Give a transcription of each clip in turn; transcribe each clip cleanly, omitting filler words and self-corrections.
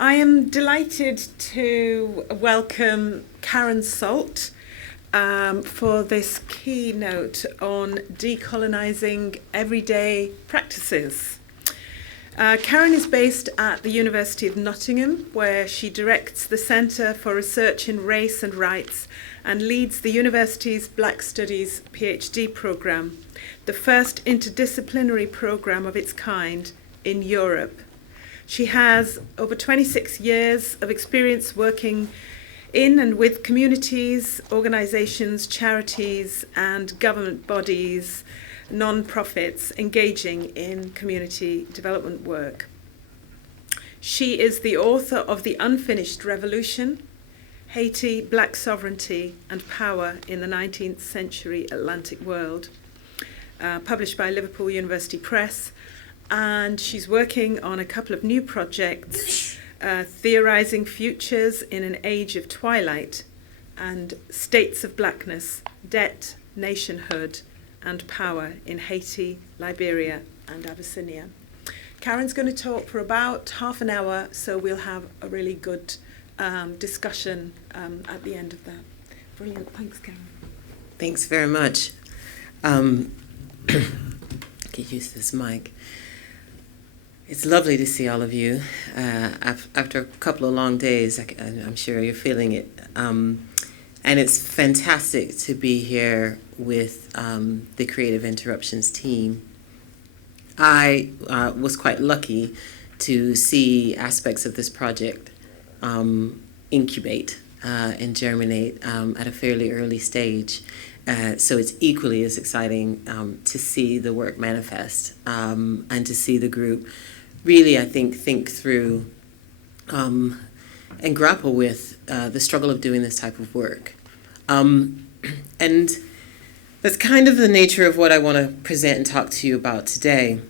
I am delighted to welcome Karen Salt for this keynote on decolonising everyday practices. Karen is based at the University of Nottingham, where she directs the Centre for Research in Race and Rights and leads the university's Black Studies PhD programme, the first interdisciplinary programme of its kind in Europe. She has over 26 years of experience working in and with communities, organisations, charities and government bodies, non-profits engaging in community development work. She is the author of The Unfinished Revolution, Haiti, Black Sovereignty and Power in the 19th Century Atlantic World, published by Liverpool University Press. And she's working on a couple of new projects, Theorising Futures in an Age of Twilight and States of Blackness, Debt, Nationhood and Power in Haiti, Liberia and Abyssinia. Karen's going to talk for about half an hour, so we'll have a really good discussion at the end of that. Brilliant. Thanks, Karen. Thanks very much. I could use this mic. It's lovely to see all of you. After a couple of long days, I'm sure you're feeling it. And it's fantastic to be here with the Creative Interruptions team. I was quite lucky to see aspects of this project incubate and germinate at a fairly early stage. So it's equally as exciting to see the work manifest and to see the group really, I think through and grapple with the struggle of doing this type of work. And that's kind of the nature of what I want to present and talk to you about today.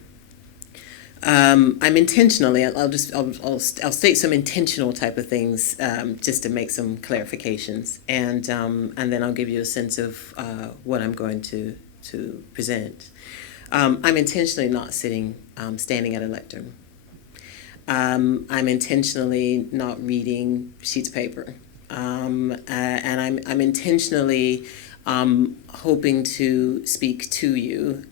I'm intentionally, I'll state some intentional type of things just to make some clarifications, and then I'll give you a sense of what I'm going to present. I'm intentionally not standing at a lectern. I'm intentionally not reading sheets of paper, and I'm intentionally hoping to speak to you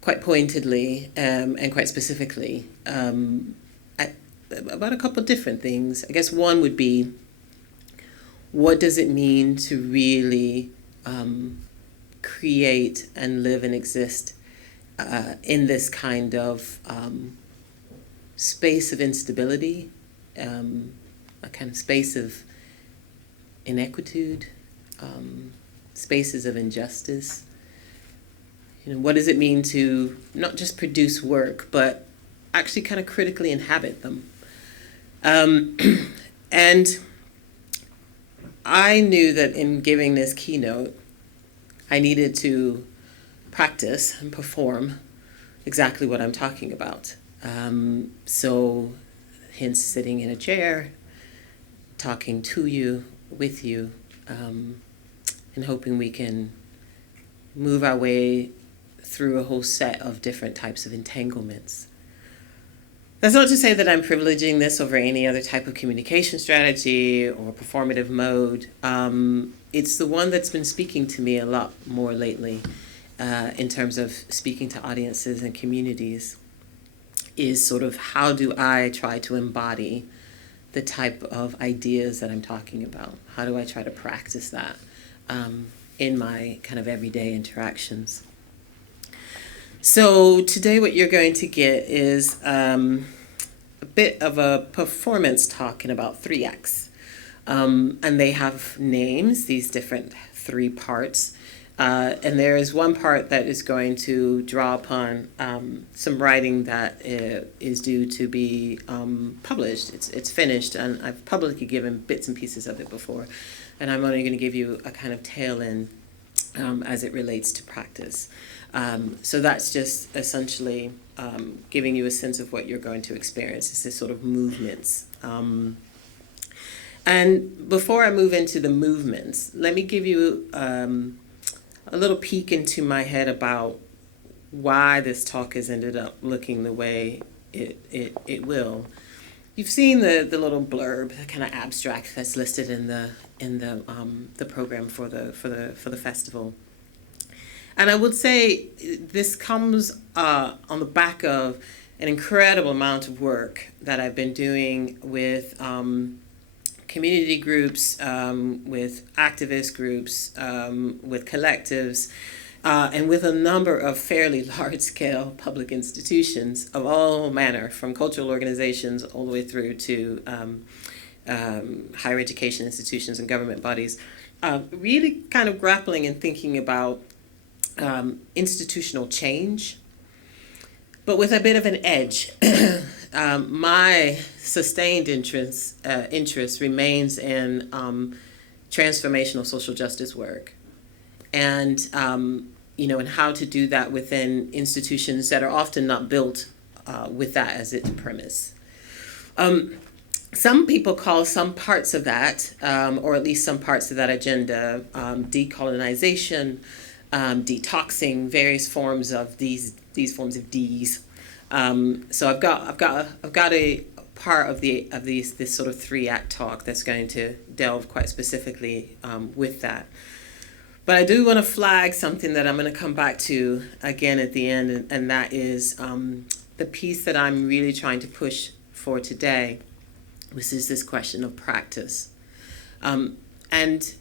quite pointedly and quite specifically about a couple of different things. I guess one would be, what does it mean to really create and live and exist in this kind of space of instability, a kind of space of inequitude, spaces of injustice. You know, what does it mean to not just produce work, but actually kind of critically inhabit them? And I knew that in giving this keynote, I needed to practice and perform exactly what I'm talking about. So hence sitting in a chair, talking to you, with you, and hoping we can move our way through a whole set of different types of entanglements. That's not to say that I'm privileging this over any other type of communication strategy or performative mode. It's the one that's been speaking to me a lot more lately in terms of speaking to audiences and communities, is sort of how do I try to embody the type of ideas that I'm talking about? How do I try to practice that in my kind of everyday interactions? So today what you're going to get is a bit of a performance talk in about 3 acts. And they have names, these different 3 parts. And there is one part that is going to draw upon some writing that is due to be published. It's finished, and I've publicly given bits and pieces of it before. And I'm only going to give you a kind of tail end as it relates to practice. So that's just essentially giving you a sense of what you're going to experience. It's this sort of movements. And before I move into the movements, let me give you a little peek into my head about why this talk has ended up looking the way it will. you've seen the little blurb, the kind of abstract that's listed in the program for the festival. And I would say this comes on the back of an incredible amount of work that I've been doing with community groups, with activist groups, with collectives, and with a number of fairly large-scale public institutions of all manner, from cultural organizations all the way through to higher education institutions and government bodies, really kind of grappling and thinking about institutional change, but with a bit of an edge. My sustained interest remains in transformational social justice work, and and how to do that within institutions that are often not built with that as its premise. Some people call some parts of that, or at least some parts of that agenda, decolonization, detoxing, various forms of these forms of D's. So I've got a part of this sort of 3-act talk that's going to delve quite specifically with that. But I do want to flag something that I'm going to come back to again at the end, and that is the piece that I'm really trying to push for today, which is this question of practice. And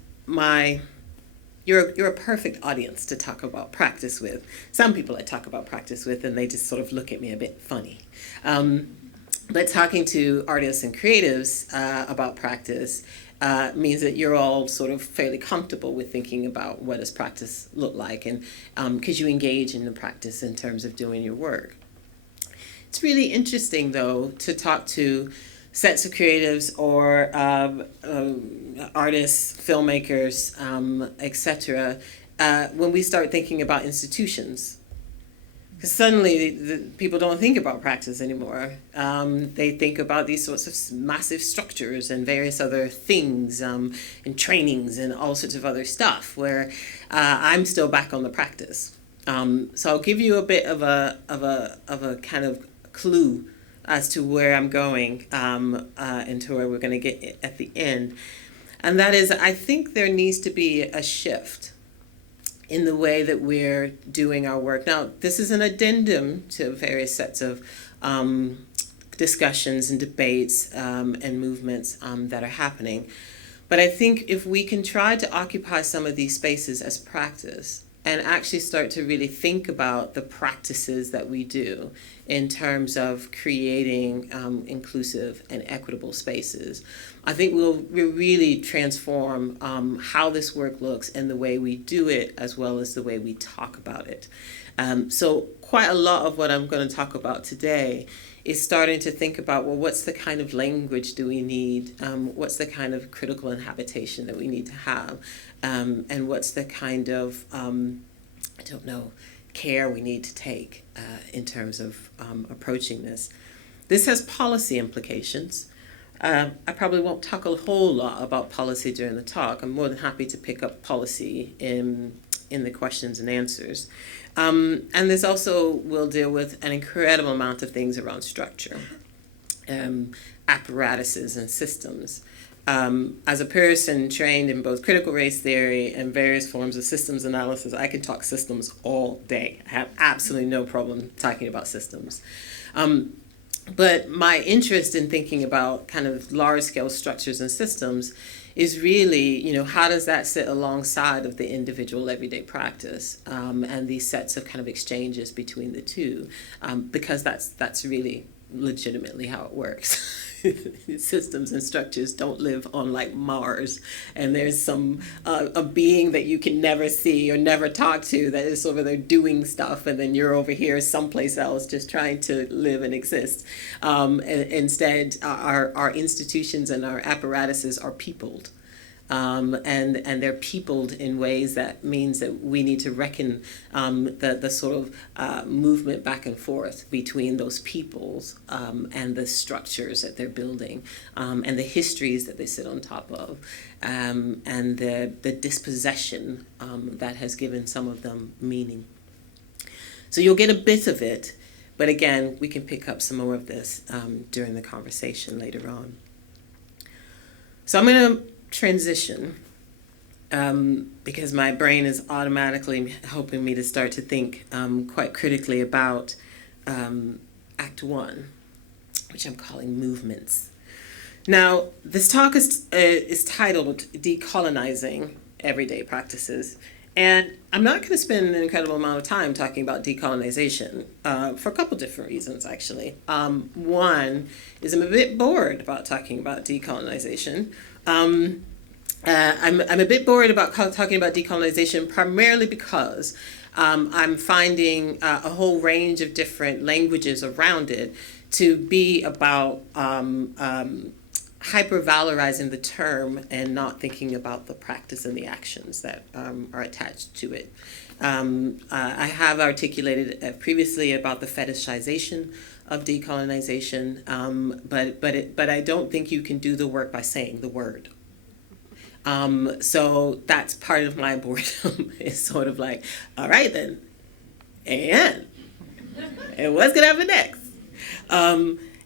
you're a perfect audience to talk about practice with. Some people I talk about practice with, and they just sort of look at me a bit funny. But talking to artists and creatives about practice means that you're all sort of fairly comfortable with thinking about what does practice look like, and because you engage in the practice in terms of doing your work. It's really interesting, though, to talk to sets of creatives or artists, filmmakers, etc., when we start thinking about institutions. Because suddenly people don't think about practice anymore. They think about these sorts of massive structures and various other things, and trainings and all sorts of other stuff, where I'm still back on the practice. So I'll give you a bit of a kind of clue as to where I'm going, and to where we're going to get at the end. And that is, I think there needs to be a shift in the way that we're doing our work. Now, this is an addendum to various sets of discussions and debates and movements that are happening. But I think if we can try to occupy some of these spaces as practice and actually start to really think about the practices that we do in terms of creating inclusive and equitable spaces, I think we'll really transform how this work looks and the way we do it, as well as the way we talk about it. So quite a lot of what I'm going to talk about today is starting to think about, well, what's the kind of language do we need? What's the kind of critical inhabitation that we need to have? And what's the kind of, care we need to take in terms of approaching this? This has policy implications. I probably won't talk a whole lot about policy during the talk. I'm more than happy to pick up policy in the questions and answers. And this also will deal with an incredible amount of things around structure, apparatuses and systems. As a person trained in both critical race theory and various forms of systems analysis, I can talk systems all day. I have absolutely no problem talking about systems. But my interest in thinking about kind of large-scale structures and systems is really, how does that sit alongside of the individual everyday practice, and these sets of kind of exchanges between the two, because that's really legitimately how it works. Systems and structures don't live on like Mars, and there's some a being that you can never see or never talk to that is over there doing stuff, and then you're over here someplace else just trying to live and exist. Instead, our institutions and our apparatuses are peopled. And they're peopled in ways that means that we need to reckon the sort of movement back and forth between those peoples and the structures that they're building, and the histories that they sit on top of, and the dispossession that has given some of them meaning. So you'll get a bit of it, But again, we can pick up some more of this during the conversation later on. So I'm going to transition because my brain is automatically helping me to start to think quite critically about Act 1, which I'm calling movements. Now, this talk is titled Decolonizing Everyday Practices. And I'm not going to spend an incredible amount of time talking about decolonization for a couple different reasons, actually. One is I'm a bit bored about talking about decolonization. I'm a bit bored about talking about decolonization primarily because I'm finding a whole range of different languages around it to be about hyper-valorizing the term and not thinking about the practice and the actions that are attached to it. I have articulated previously about the fetishization of decolonization, but I don't think you can do the work by saying the word. So that's part of my boredom. It's sort of like, all right then, and what's gonna happen next?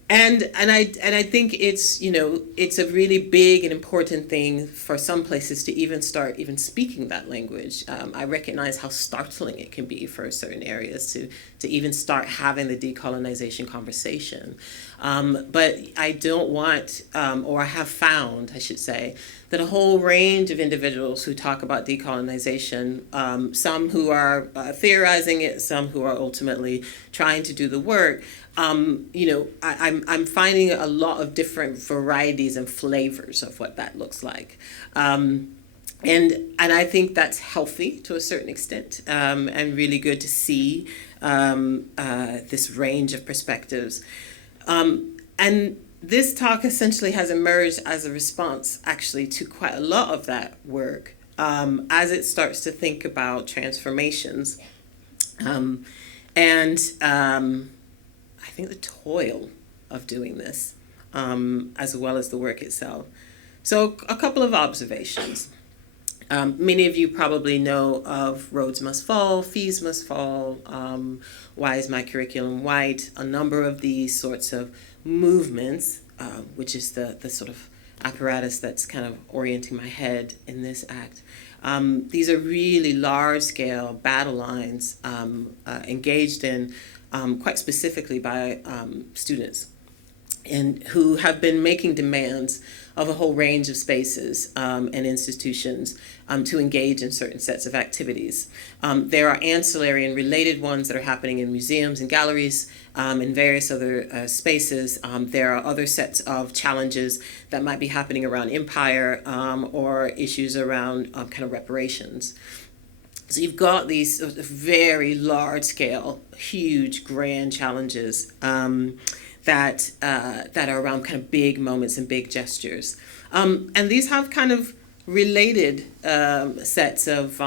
And I think it's, you know, it's a really big and important thing for some places to even start speaking that language. I recognize how startling it can be for certain areas to even start having the decolonization conversation. But I don't want, or I have found, I should say, that a whole range of individuals who talk about decolonization, some who are theorizing it, some who are ultimately trying to do the work, you know, I'm finding a lot of different varieties and flavors of what that looks like. And I think that's healthy to a certain extent, and really good to see this range of perspectives. And this talk essentially has emerged as a response, actually, to quite a lot of that work as it starts to think about transformations. I think the toil of doing this, as well as the work itself. So a couple of observations. Many of you probably know of Roads Must Fall, Fees Must Fall, Why is My Curriculum White? A number of these sorts of movements, which is the sort of apparatus that's kind of orienting my head in this act. These are really large-scale battle lines engaged in quite specifically by students, and who have been making demands of a whole range of spaces and institutions to engage in certain sets of activities. There are ancillary and related ones that are happening in museums and galleries and various other spaces. There are other sets of challenges that might be happening around empire or issues around kind of reparations. So you've got these very large-scale, huge, grand challenges that are around kind of big moments and big gestures. And these have kind of related sets of,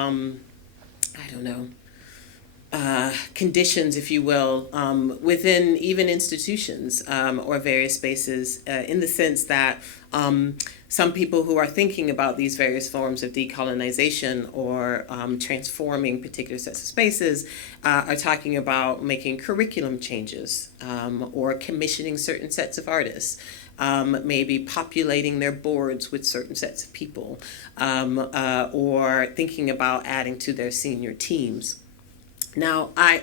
conditions, if you will, within even institutions or various spaces in the sense that some people who are thinking about these various forms of decolonization or transforming particular sets of spaces are talking about making curriculum changes or commissioning certain sets of artists, maybe populating their boards with certain sets of people, or thinking about adding to their senior teams. Now, I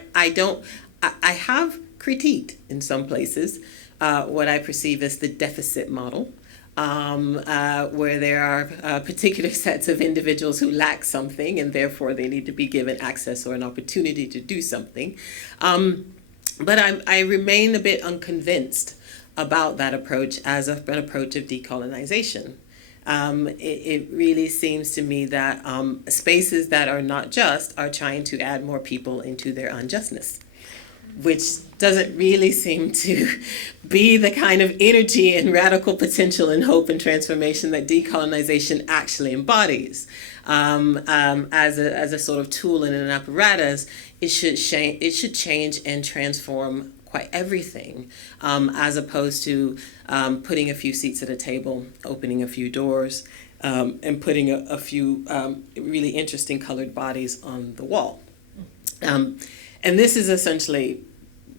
have critiqued in some places what I perceive as the deficit model, where there are particular sets of individuals who lack something and therefore they need to be given access or an opportunity to do something. But I remain a bit unconvinced about that approach as an approach of decolonization. It really seems to me that spaces that are not just are trying to add more people into their unjustness, which doesn't really seem to be the kind of energy and radical potential and hope and transformation that decolonization actually embodies. As a sort of tool and an apparatus, it should change and transform quite everything, as opposed to putting a few seats at a table, opening a few doors, and putting a few really interesting colored bodies on the wall. And this is essentially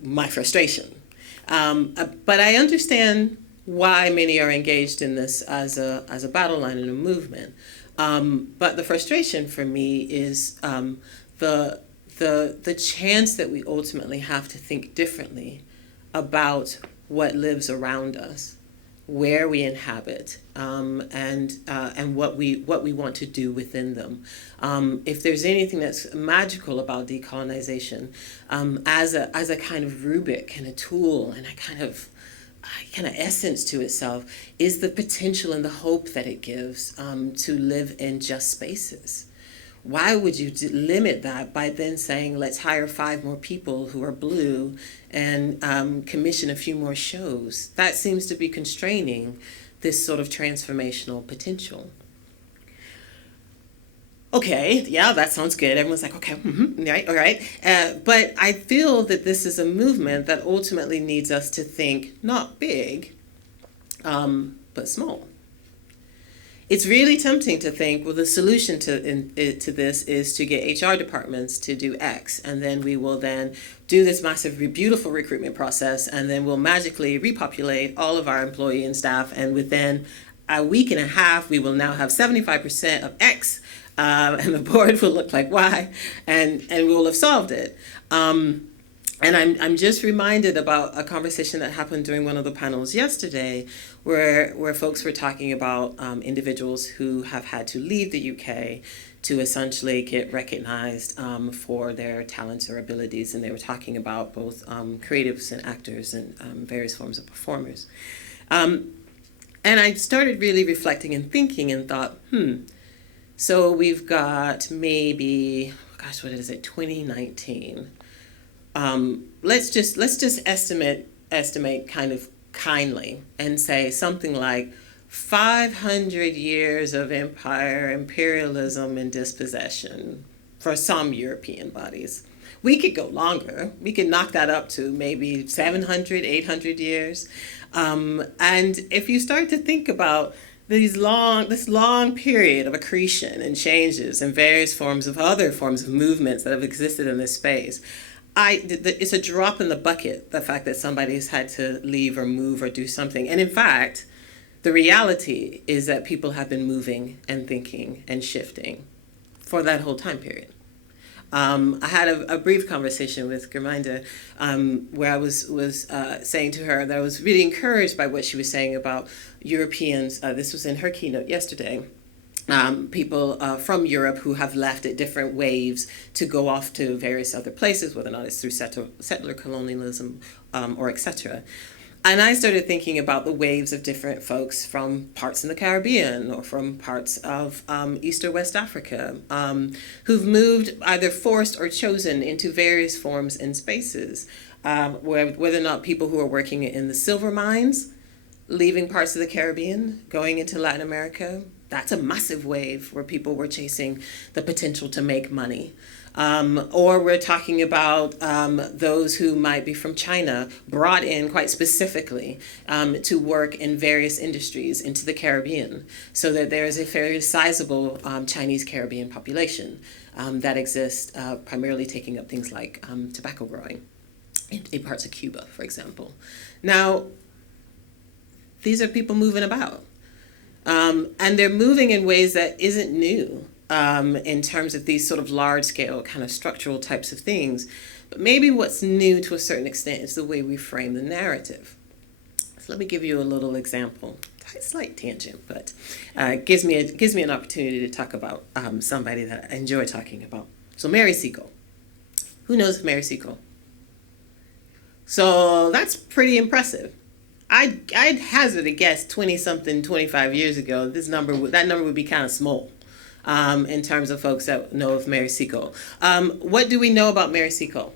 my frustration. But I understand why many are engaged in this as a battle line and a movement. But the frustration for me is the chance that we ultimately have to think differently about what lives around us, where we inhabit, and what we want to do within them. If there's anything that's magical about decolonization, as a kind of rubric and a tool and a kind of essence to itself, is the potential and the hope that it gives to live in just spaces. Why would you limit that by then saying, let's hire 5 more people who are blue and commission a few more shows? That seems to be constraining this sort of transformational potential. Okay, yeah, that sounds good. Everyone's like, okay, right, all right. But I feel that this is a movement that ultimately needs us to think not big, but small. It's really tempting to think, well, the solution to this is to get HR departments to do X, and then we will then do this massive, beautiful recruitment process, and then we'll magically repopulate all of our employee and staff, and within a week and a half, we will now have 75% of X, and the board will look like Y, and we'll have solved it. And I'm just reminded about a conversation that happened during one of the panels yesterday, where folks were talking about individuals who have had to leave the UK to essentially get recognized for their talents or abilities, and they were talking about both creatives and actors and various forms of performers. And I started really reflecting and thinking and thought, so we've got maybe, gosh, what is it, 2019. Let's just estimate kind of kindly and say something like 500 years of empire, imperialism, and dispossession for some European bodies. We could go longer. We could knock that up to maybe 700, 800 years. And if you start to think about this long period of accretion and changes and various other forms of movements that have existed in this space, it's a drop in the bucket, the fact that somebody's had to leave or move or do something. And in fact, the reality is that people have been moving and thinking and shifting for that whole time period. I had a brief conversation with Germinda where I was saying to her that I was really encouraged by what she was saying about Europeans. This was in her keynote yesterday. People from Europe who have left at different waves to go off to various other places, whether or not it's through settler colonialism or etc. And I started thinking about the waves of different folks from parts in the Caribbean or from parts of East or West Africa who've moved either forced or chosen into various forms and spaces, whether or not people who are working in the silver mines, leaving parts of the Caribbean, going into Latin America. That's a massive wave where people were chasing the potential to make money. Or we're talking about those who might be from China, brought in quite specifically to work in various industries into the Caribbean, so that there is a fairly sizable Chinese Caribbean population that exists, primarily taking up things like tobacco growing in parts of Cuba, for example. Now, these are people moving about. And they're moving in ways that isn't new in terms of these sort of large-scale kind of structural types of things. But maybe what's new to a certain extent is the way we frame the narrative. So let me give you a little example. A slight tangent, but gives me an opportunity to talk about somebody that I enjoy talking about. So Mary Seacole. Who knows Mary Seacole? So that's pretty impressive. I'd hazard a guess 20-something, 25 years ago, that number would be kind of small in terms of folks that know of Mary Seacole. What do we know about Mary Seacole?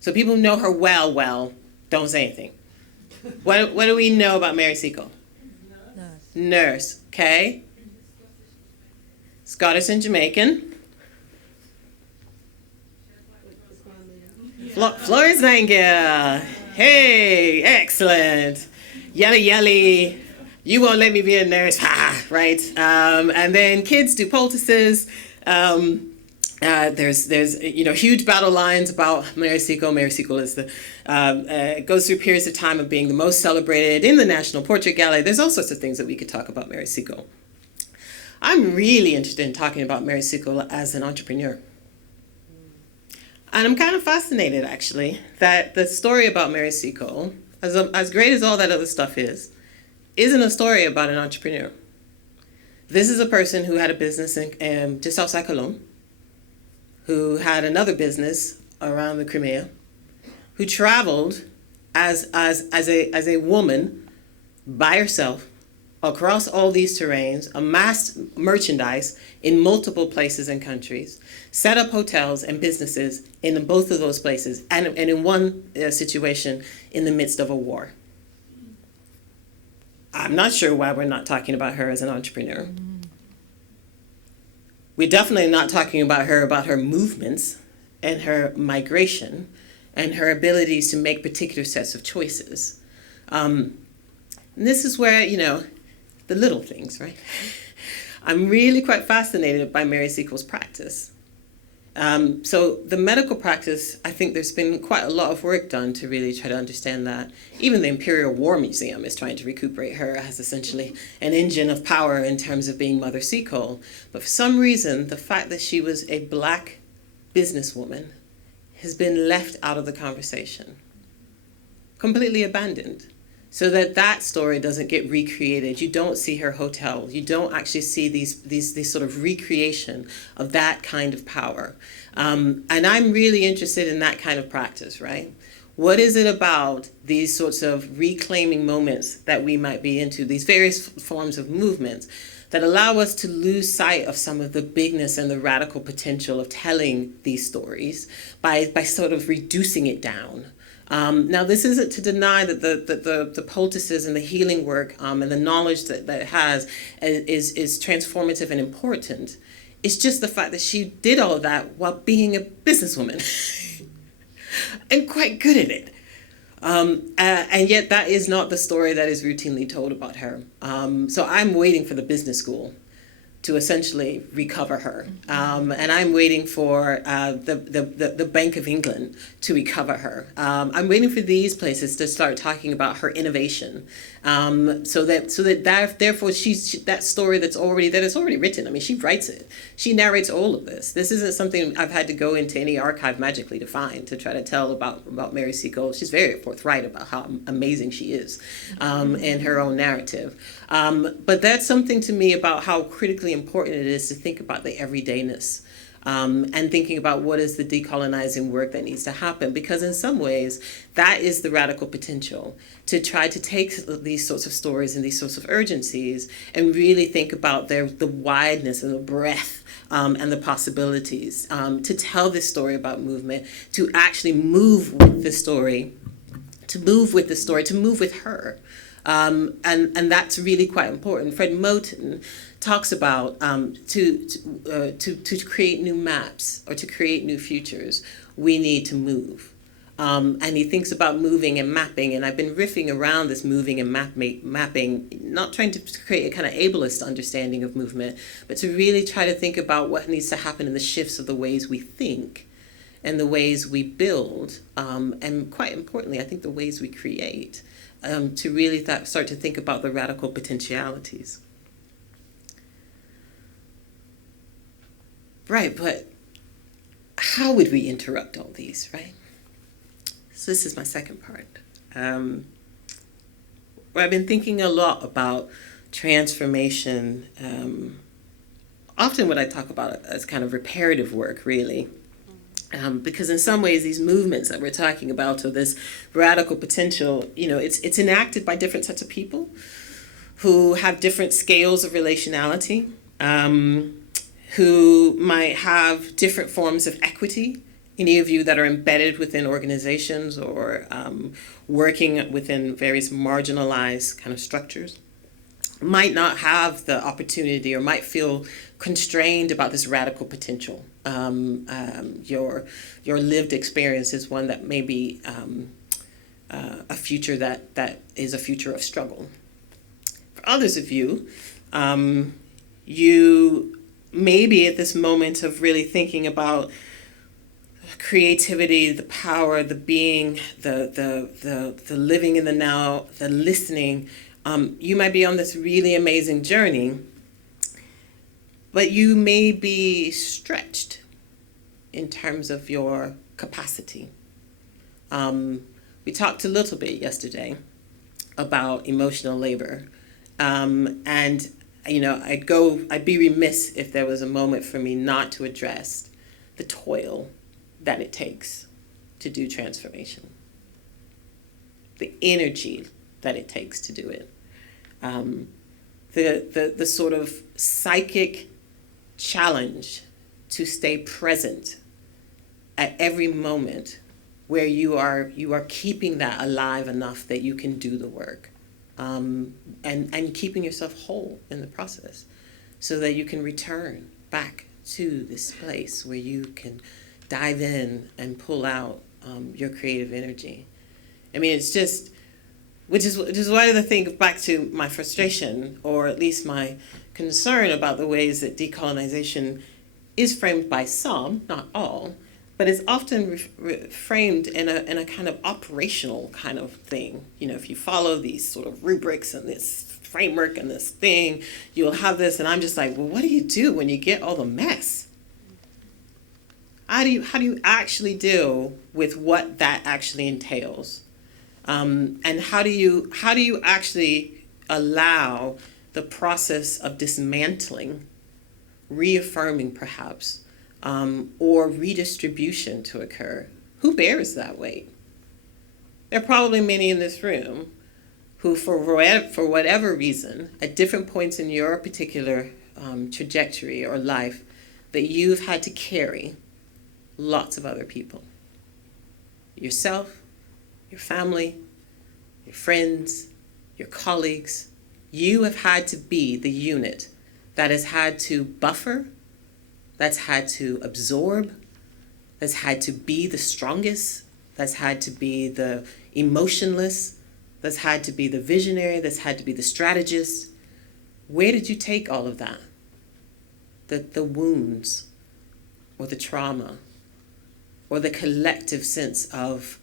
So people who know her well, don't say anything. What do we know about Mary Seacole? Nurse, okay. Scottish and Jamaican. Florence Nightingale. Hey, excellent. Yelly, you won't let me be a nurse, right? And then kids do poultices, and There's huge battle lines about Mary Seacole. Mary Seacole is goes through periods of time of being the most celebrated in the National Portrait Gallery. There's all sorts of things that we could talk about Mary Seacole. I'm really interested in talking about Mary Seacole as an entrepreneur. And I'm kind of fascinated, actually, that the story about Mary Seacole, as great as all that other stuff isn't a story about an entrepreneur. This is a person who had a business in just outside Cologne, who had another business around the Crimea, who traveled as a woman by herself across all these terrains, amassed merchandise in multiple places and countries, set up hotels and businesses in both of those places, and in one situation in the midst of a war. I'm not sure why we're not talking about her as an entrepreneur. We're definitely not talking about her movements and her migration and her abilities to make particular sets of choices. And this is where, the little things, right? I'm really quite fascinated by Mary Seacole's practice. So the medical practice, I think there's been quite a lot of work done to really try to understand that. Even the Imperial War Museum is trying to recuperate her as essentially an engine of power in terms of being Mother Seacole. But for some reason, the fact that she was a Black businesswoman has been left out of the conversation, completely abandoned. So that story doesn't get recreated. You don't see her hotel. You don't actually see these sort of recreation of that kind of power. And I'm really interested in that kind of practice, right? What is it about these sorts of reclaiming moments that we might be into, these various forms of movements that allow us to lose sight of some of the bigness and the radical potential of telling these stories by sort of reducing it down? Now, this isn't to deny that the poultices and the healing work and the knowledge that it has is transformative and important. It's just the fact that she did all of that while being a businesswoman and quite good at it. And yet that is not the story that is routinely told about her. So I'm waiting for the business school to essentially recover her. And I'm waiting for the Bank of England to recover her. I'm waiting for these places to start talking about her innovation. So that therefore that story that is already written. I mean, she writes it. She narrates all of this. This isn't something I've had to go into any archive magically to find to try to tell about Mary Seacole. She's very forthright about how amazing she is in her own narrative. But that's something to me about how critically important it is to think about the everydayness and thinking about what is the decolonizing work that needs to happen. Because in some ways, that is the radical potential, to try to take these sorts of stories and these sorts of urgencies and really think about the wideness and the breadth and the possibilities, to tell this story about movement, to actually move with the story, to move with her. And that's really quite important. Fred Moten talks about to create new maps or to create new futures, we need to move. And he thinks about moving and mapping, and I've been riffing around this moving and mapping, not trying to create a kind of ableist understanding of movement, but to really try to think about what needs to happen in the shifts of the ways we think and the ways we build, and quite importantly, I think the ways we create. To really start to think about the radical potentialities. Right, but how would we interrupt all these, right? So this is my second part. Where I've been thinking a lot about transformation. Often what I talk about as kind of reparative work, really. Because in some ways, these movements that we're talking about, or this radical potential, it's enacted by different sets of people who have different scales of relationality, who might have different forms of equity. Any of you that are embedded within organizations or working within various marginalized kind of structures might not have the opportunity or might feel constrained about this radical potential. Your lived experience is one that may be a future that is a future of struggle. For others of you, you maybe at this moment of really thinking about creativity, the power, the being, the living in the now, the listening, you might be on this really amazing journey, but you may be stretched in terms of your capacity. We talked a little bit yesterday about emotional labor, and I'd be remiss if there was a moment for me not to address the toil that it takes to do transformation, the energy that it takes to do it, the sort of psychic challenge to stay present at every moment where you are keeping that alive enough that you can do the work, and keeping yourself whole in the process so that you can return back to this place where you can dive in and pull out your creative energy. I mean, it's just, which is one of the things, back to my frustration, or at least my concern about the ways that decolonization is framed by some, not all, but is often framed in a kind of operational kind of thing. You know, if you follow these sort of rubrics and this framework and this thing, you'll have this, and I'm just like, well, what do you do when you get all the mess? How do you actually deal with what that actually entails? And how do you actually allow the process of dismantling, reaffirming perhaps, or redistribution to occur? Who bears that weight? There are probably many in this room who, for whatever reason, at different points in your particular trajectory or life, that you've had to carry lots of other people. Yourself, your family, your friends, your colleagues. You have had to be the unit that has had to buffer, that's had to absorb, that's had to be the strongest, that's had to be the emotionless, that's had to be the visionary, that's had to be the strategist. Where did you take all of that? The wounds, or the trauma, or the collective sense of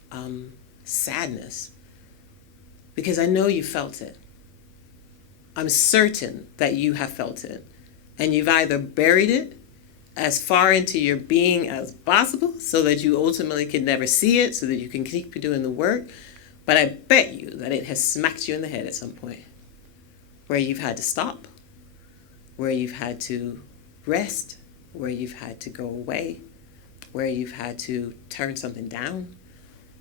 sadness? Because I know you felt it. I'm certain that you have felt it. And you've either buried it as far into your being as possible so that you ultimately can never see it, so that you can keep doing the work. But I bet you that it has smacked you in the head at some point, where you've had to stop, where you've had to rest, where you've had to go away, where you've had to turn something down,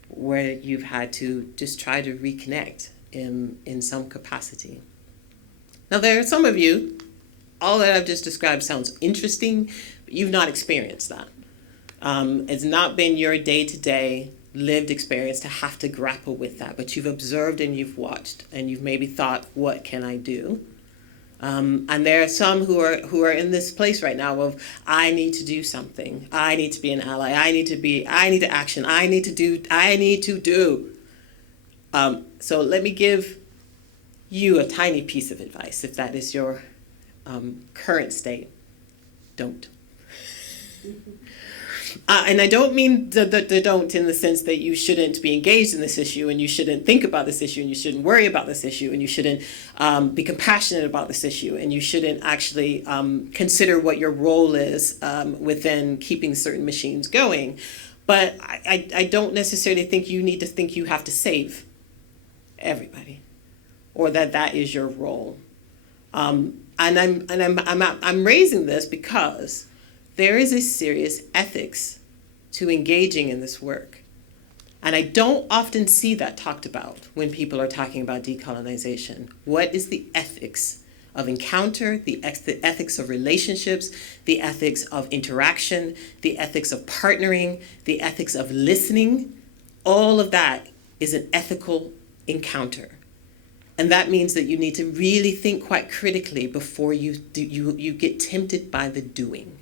where you've had to just try to reconnect in some capacity. Now, there are some of you, all that I've just described sounds interesting, but you've not experienced that. It's not been your day-to-day lived experience to have to grapple with that, but you've observed and you've watched, and you've maybe thought, what can I do? And there are some who are in this place right now of, I need to do something. I need to be an ally. I need to action. I need to do. So let me give you a tiny piece of advice. If that is your current state, don't. And I don't mean the don't in the sense that you shouldn't be engaged in this issue, and you shouldn't think about this issue, and you shouldn't worry about this issue, and you shouldn't be compassionate about this issue, and you shouldn't actually consider what your role is within keeping certain machines going. But I don't necessarily think you need to think you have to save everybody, or that is your role. And I'm raising this because there is a serious ethics to engaging in this work. And I don't often see that talked about when people are talking about decolonization. What is the ethics of encounter, the ethics of relationships, the ethics of interaction, the ethics of partnering, the ethics of listening? All of that is an ethical encounter. And that means that you need to really think quite critically before you get tempted by the doing.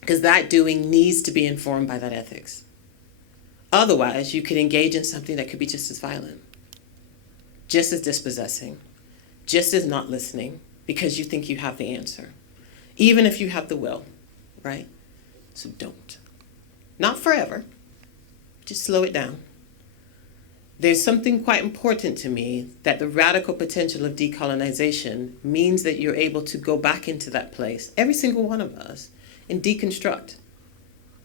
Because that doing needs to be informed by that ethics. Otherwise, you could engage in something that could be just as violent, just as dispossessing, just as not listening, because you think you have the answer. even if you have the will, right? So don't. Not forever, just slow it down. There's something quite important to me, that the radical potential of decolonization means that you're able to go back into that place, every single one of us, and deconstruct,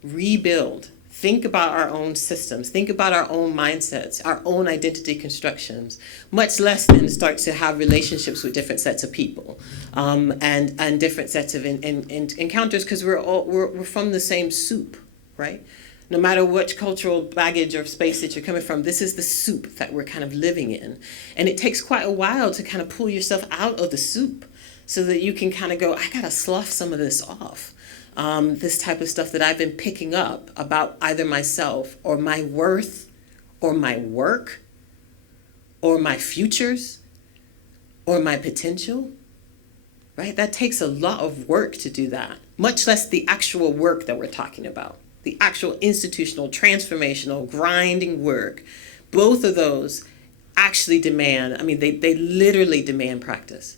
rebuild, think about our own systems, think about our own mindsets, our own identity constructions, much less than start to have relationships with different sets of people, and different sets of encounters, because we're from the same soup, right? No matter which cultural baggage or space that you're coming from, this is the soup that we're kind of living in. And it takes quite a while to kind of pull yourself out of the soup so that you can kind of go, I gotta slough some of this off. This type of stuff that I've been picking up about either myself or my worth or my work or my futures or my potential, right? That takes a lot of work to do that, much less the actual work that we're talking about. The actual institutional, transformational, grinding work. Both of those actually demand, I mean, they literally demand practice.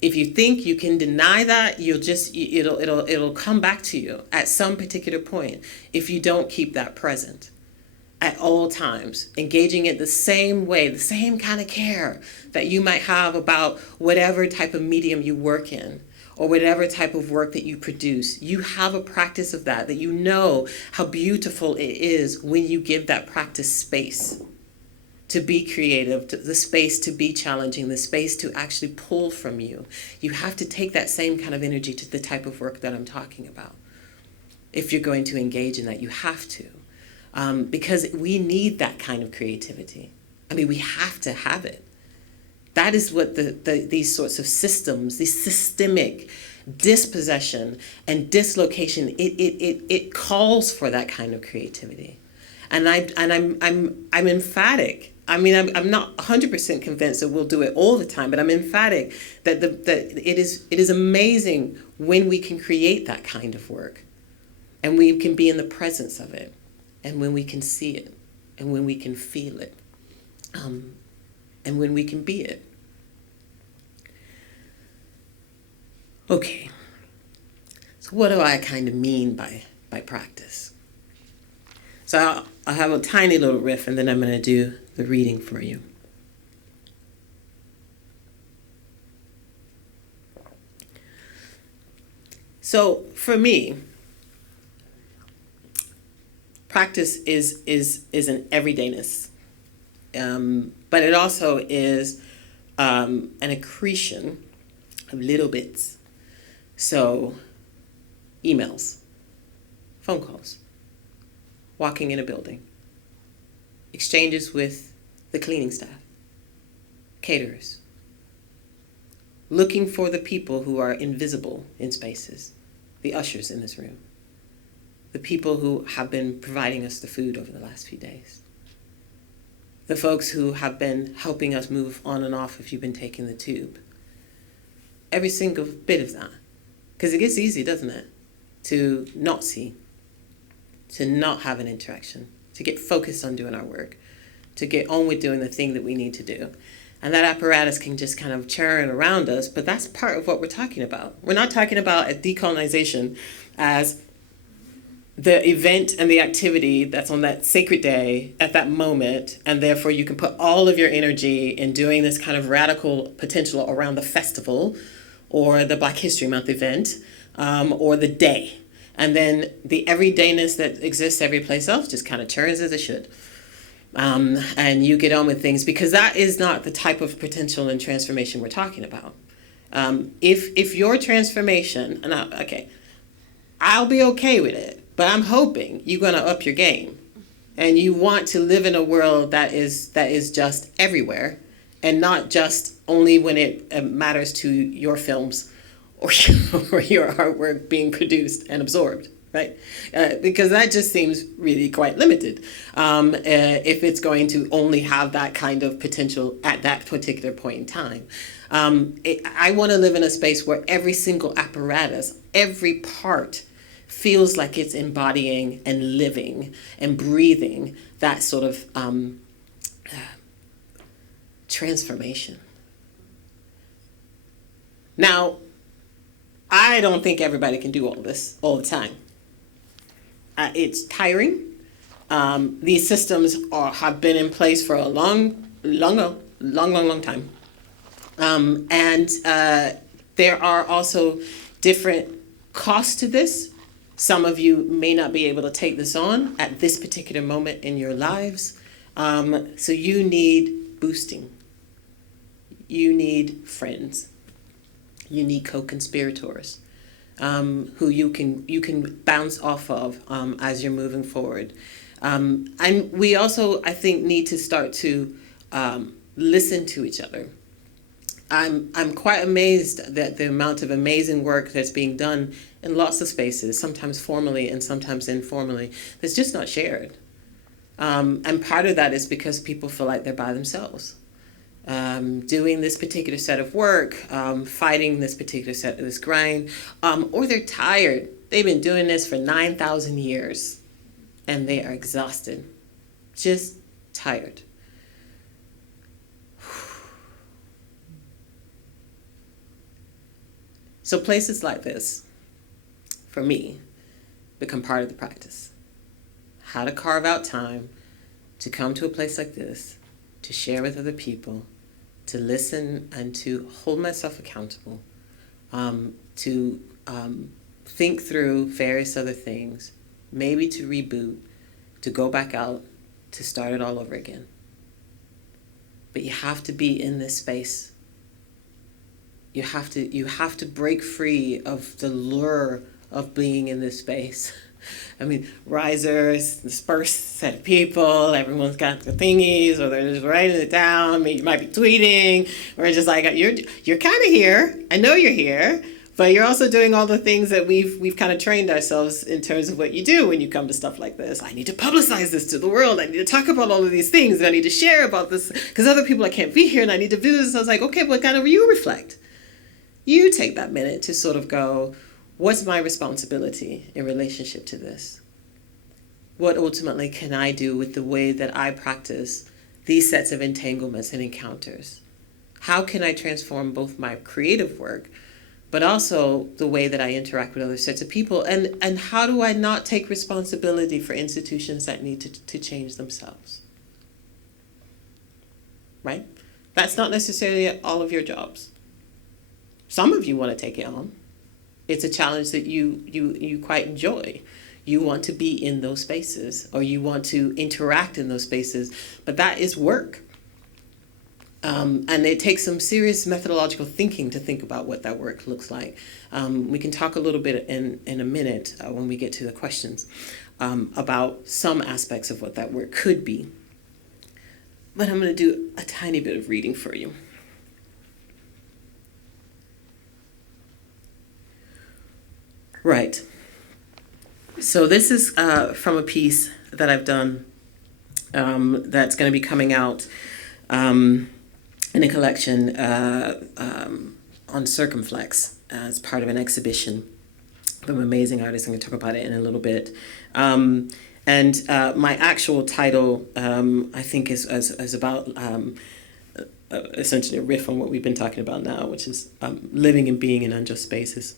If you think you can deny that, it'll come back to you at some particular point if you don't keep that present at all times, engaging it the same way, the same kind of care that you might have about whatever type of medium you work in, or whatever type of work that you produce. You have a practice of that you know how beautiful it is when you give that practice space to be creative, the space to be challenging, the space to actually pull from you. You have to take that same kind of energy to the type of work that I'm talking about. If you're going to engage in that, you have to. Because we need that kind of creativity. I mean, we have to have it. That is what these sorts of systems, these systemic dispossession and dislocation, it calls for that kind of creativity. And I'm emphatic. I mean, I'm not 100% convinced that we'll do it all the time, but I'm emphatic that it is amazing when we can create that kind of work, and we can be in the presence of it, and when we can see it, and when we can feel it, and when we can be it. Okay, so what do I kind of mean by practice? So I'll have a tiny little riff, and then I'm going to do the reading for you. So for me, practice is an everydayness, but it also is an accretion of little bits. So emails, phone calls, walking in a building, exchanges with the cleaning staff, caterers, looking for the people who are invisible in spaces, the ushers in this room, the people who have been providing us the food over the last few days, the folks who have been helping us move on and off if you've been taking the tube. Every single bit of that. Because it gets easy, doesn't it, to not see, to not have an interaction, to get focused on doing our work, to get on with doing the thing that we need to do. And that apparatus can just kind of churn around us, but that's part of what we're talking about. We're not talking about a decolonization as the event and the activity that's on that sacred day at that moment, and therefore you can put all of your energy in doing this kind of radical potential around the festival or the Black History Month event, or the day. And then the everydayness that exists every place else just kind of churns as it should. And you get on with things, because that is not the type of potential and transformation we're talking about. If your transformation, and I'll be okay with it, but I'm hoping you're gonna up your game, and you want to live in a world that is just everywhere, and not just only when it matters to your films or your artwork being produced and absorbed, right? Because that just seems really quite limited if it's going to only have that kind of potential at that particular point in time. I want to live in a space where every single apparatus, every part, feels like it's embodying and living and breathing that sort of transformation. Now, I don't think everybody can do all this all the time. It's tiring. These systems have been in place for a long time. And there are also different costs to this. Some of you may not be able to take this on at this particular moment in your lives. So you need boosting. You need friends. You need co-conspirators who you can bounce off of as you're moving forward. And we also, I think, need to start to listen to each other. I'm quite amazed at the amount of amazing work that's being done in lots of spaces, sometimes formally and sometimes informally, that's just not shared. And part of that is because people feel like they're by themselves. Doing this particular set of work, fighting this particular set of this grind, or they're tired. They've been doing this for 9,000 years and they are exhausted, just tired. So places like this, for me, become part of the practice. How to carve out time to come to a place like this, to share with other people, to listen and to hold myself accountable, to think through various other things, maybe to reboot, to go back out, to start it all over again. But you have to be in this space. You have to break free of the lure of being in this space. I mean, risers, dispersed set of people, everyone's got the thingies, or they're just writing it down. I mean, you might be tweeting, or just like, you're kind of here. I know you're here, but you're also doing all the things that we've kind of trained ourselves in terms of what you do when you come to stuff like this. I need to publicize this to the world. I need to talk about all of these things, and I need to share about this because other people, I can't be here, and I need to do this. I was like, okay, but kind of you reflect. You take that minute to sort of go, what's my responsibility in relationship to this? What ultimately can I do with the way that I practice these sets of entanglements and encounters? How can I transform both my creative work, but also the way that I interact with other sets of people? And how do I not take responsibility for institutions that need to change themselves? Right? That's not necessarily all of your jobs. Some of you want to take it on. It's a challenge that you quite enjoy. You want to be in those spaces, or you want to interact in those spaces, but that is work. And it takes some serious methodological thinking to think about what that work looks like. We can talk a little bit in a minute when we get to the questions about some aspects of what that work could be. But I'm going to do a tiny bit of reading for you. Right. So this is from a piece that I've done that's going to be coming out in a collection on Circumflex as part of an exhibition from amazing artists. I'm going to talk about it in a little bit. And my actual title, I think, is about essentially a riff on what we've been talking about now, which is living and being in unjust spaces.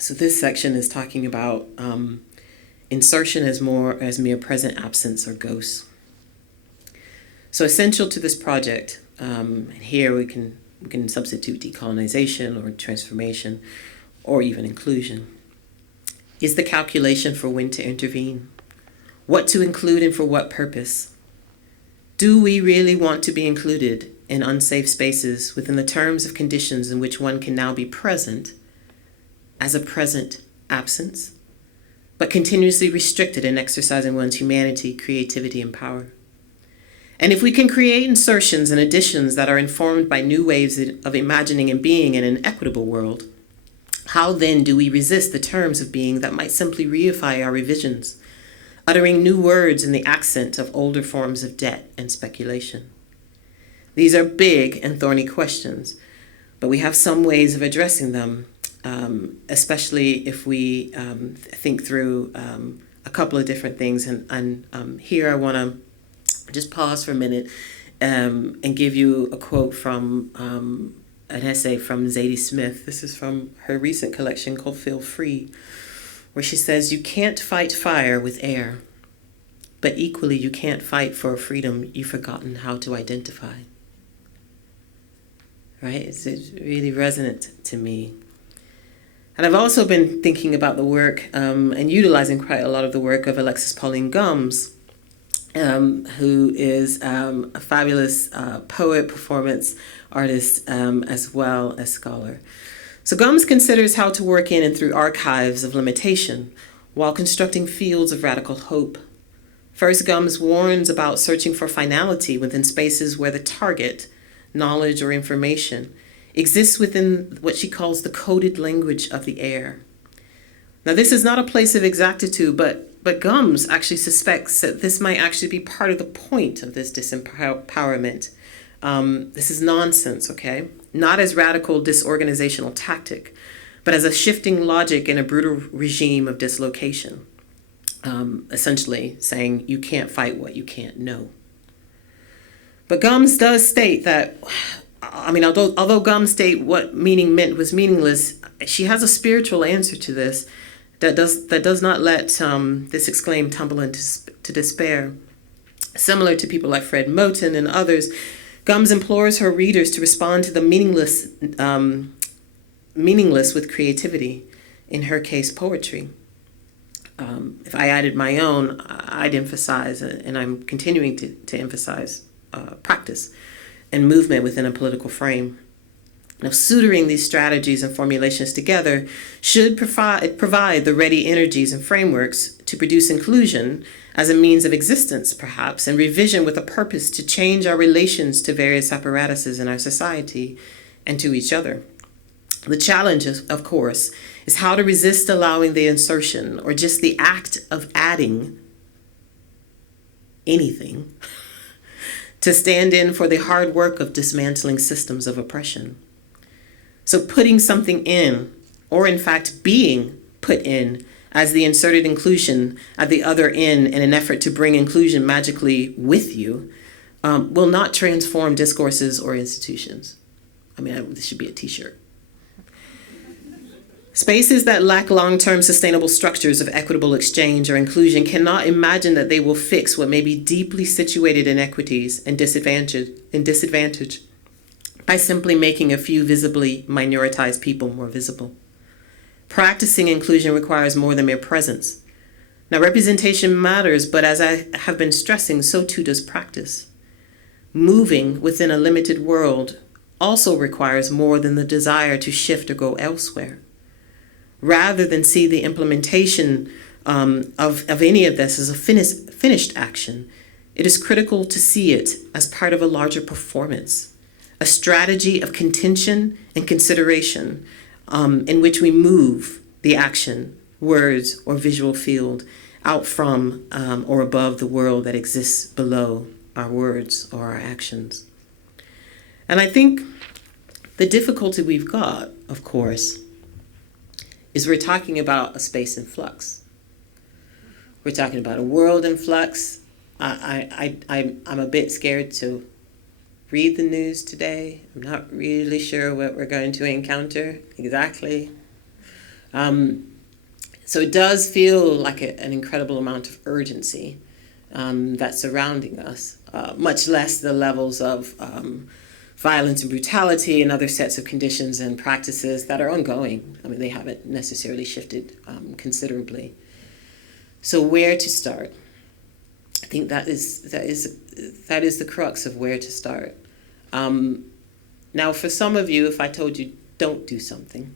So this section is talking about insertion as mere present absence or ghosts. So essential to this project, and here we can substitute decolonization or transformation or even inclusion, is the calculation for when to intervene, what to include and for what purpose. Do we really want to be included in unsafe spaces within the terms of conditions in which one can now be present as a present absence, but continuously restricted in exercising one's humanity, creativity, and power? And if we can create insertions and additions that are informed by new ways of imagining and being in an equitable world, how then do we resist the terms of being that might simply reify our revisions, uttering new words in the accent of older forms of debt and speculation? These are big and thorny questions, but we have some ways of addressing them, especially if we think through a couple of different things. And here I want to just pause for a minute and give you a quote from an essay from Zadie Smith. This is from her recent collection called Feel Free, where she says, "You can't fight fire with air, but equally you can't fight for a freedom you've forgotten how to identify." Right? It's really resonant to me. And I've also been thinking about the work and utilizing quite a lot of the work of Alexis Pauline Gumbs, who is a fabulous poet, performance artist, as well as scholar. So Gumbs considers how to work in and through archives of limitation while constructing fields of radical hope. First, Gumbs warns about searching for finality within spaces where the target, knowledge or information, exists within what she calls the coded language of the air. Now, this is not a place of exactitude, but Gumbs actually suspects that this might actually be part of the point of this disempowerment. This is nonsense, okay? Not as radical disorganizational tactic, but as a shifting logic in a brutal regime of dislocation. Essentially saying you can't fight what you can't know. But Gumbs does state that, although Gumbs state what meaning meant was meaningless, she has a spiritual answer to this that does not let this exclaim tumble into despair. Similar to people like Fred Moten and others, Gumbs implores her readers to respond to the meaningless with creativity, in her case, poetry. If I added my own, I'd emphasize, and I'm continuing to emphasize, practice and movement within a political frame. Now, suturing these strategies and formulations together should provide the ready energies and frameworks to produce inclusion as a means of existence, perhaps, and revision with a purpose to change our relations to various apparatuses in our society and to each other. The challenge, of course, is how to resist allowing the insertion or just the act of adding anything to stand in for the hard work of dismantling systems of oppression. So putting something in, or in fact being put in, as the inserted inclusion at the other end in an effort to bring inclusion magically with you, will not transform discourses or institutions. This should be a t-shirt. Spaces that lack long-term sustainable structures of equitable exchange or inclusion cannot imagine that they will fix what may be deeply situated inequities and disadvantage by simply making a few visibly minoritized people more visible. Practicing inclusion requires more than mere presence. Now, representation matters, but as I have been stressing, so too does practice. Moving within a limited world also requires more than the desire to shift or go elsewhere. Rather than see the implementation of any of this as a finished action, it is critical to see it as part of a larger performance, a strategy of contention and consideration in which we move the action, words, or visual field out from or above the world that exists below our words or our actions. And I think the difficulty we've got, of course, is we're talking about a space in flux. We're talking about a world in flux. I'm a bit scared to read the news today. I'm not really sure what we're going to encounter exactly. So it does feel like an incredible amount of urgency that's surrounding us, much less the levels of violence and brutality and other sets of conditions and practices that are ongoing. They haven't necessarily shifted considerably. So where to start? I think that is the crux of where to start. Now, for some of you, if I told you don't do something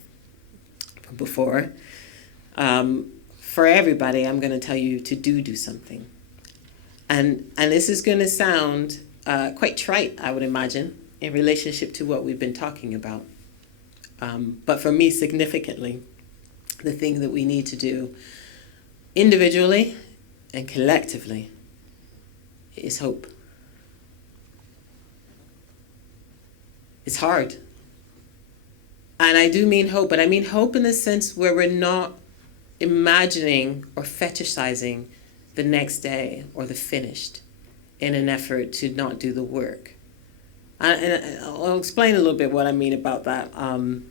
before, for everybody, I'm going to tell you to do something. And this is going to sound quite trite, I would imagine, in relationship to what we've been talking about. But for me, significantly, the thing that we need to do individually and collectively is hope. It's hard. And I do mean hope, but I mean hope in the sense where we're not imagining or fetishizing the next day or the finished in an effort to not do the work. And I'll explain a little bit what I mean about that, and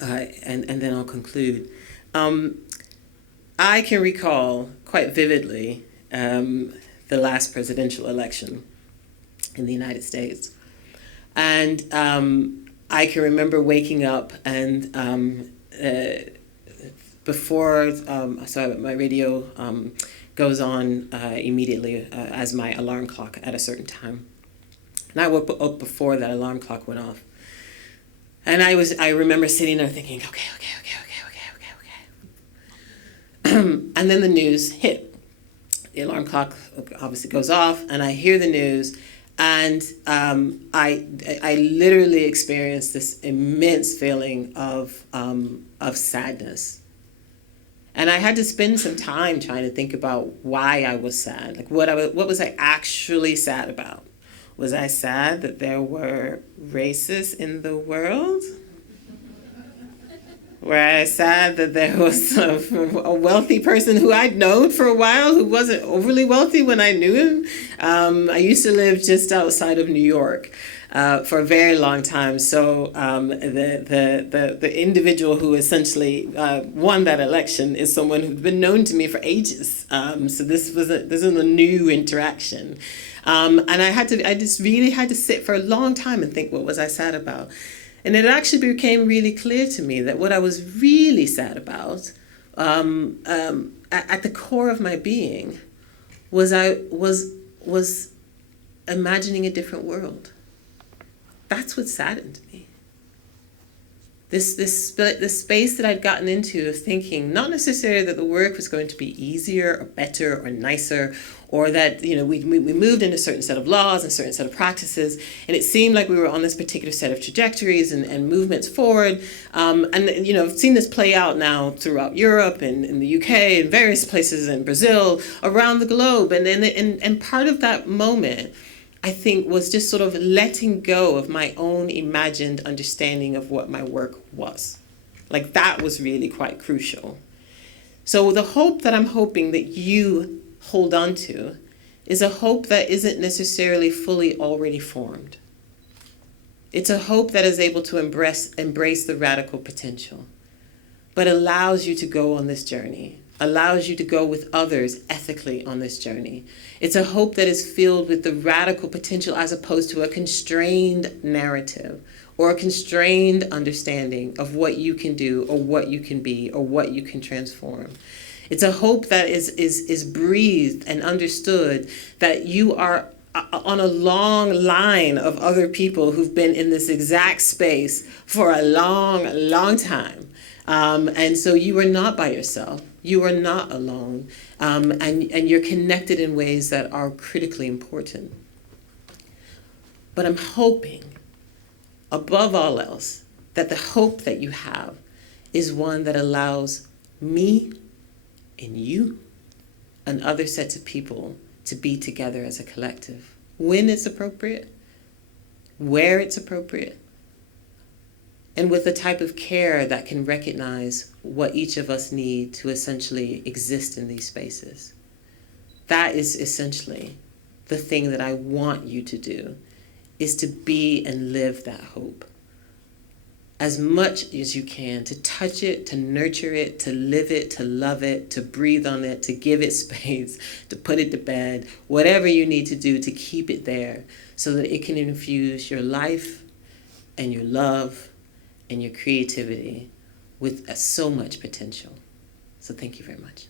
then I'll conclude. I can recall quite vividly the last presidential election in the United States. And I can remember waking up and before, so my radio goes on immediately as my alarm clock at a certain time. And I woke up before that alarm clock went off. And I remember sitting there thinking, okay. And then the news hit. The alarm clock obviously goes off, and I hear the news, and I literally experienced this immense feeling of sadness. And I had to spend some time trying to think about why I was sad. Like what was I actually sad about? Was I sad that there were racists in the world? Were I sad that there was a wealthy person who I'd known for a while who wasn't overly wealthy when I knew him? I used to live just outside of New York for a very long time. So the individual who essentially won that election is someone who's been known to me for ages. So this isn't a new interaction. And I just really had to sit for a long time and think, what was I sad about? And it actually became really clear to me that what I was really sad about, at the core of my being, was imagining a different world. That's what saddened me. This space that I'd gotten into of thinking, not necessarily that the work was going to be easier or better or nicer, or that we moved in a certain set of laws and a certain set of practices, and it seemed like we were on this particular set of trajectories and movements forward. I've seen this play out now throughout Europe and in the UK and various places in Brazil, around the globe, and part of that moment, I think, was just sort of letting go of my own imagined understanding of what my work was. Like, that was really quite crucial. So the hope that I'm hoping that you hold on to is a hope that isn't necessarily fully already formed. It's a hope that is able to embrace the radical potential, but allows you to go on this journey, allows you to go with others ethically on this journey. It's a hope that is filled with the radical potential as opposed to a constrained narrative or a constrained understanding of what you can do or what you can be or what you can transform. It's a hope that is breathed and understood, that you are on a long line of other people who've been in this exact space for a long, long time. And so you are not by yourself. You are not alone. And you're connected in ways that are critically important. But I'm hoping, above all else, that the hope that you have is one that allows me and you and other sets of people to be together as a collective when it's appropriate, where it's appropriate, and with the type of care that can recognize what each of us need to essentially exist in these spaces. That is essentially the thing that I want you to do, is to be and live that hope as much as you can, to touch it, to nurture it, to live it, to love it, to breathe on it, to give it space, to put it to bed, whatever you need to do to keep it there so that it can infuse your life and your love and your creativity with so much potential. So thank you very much.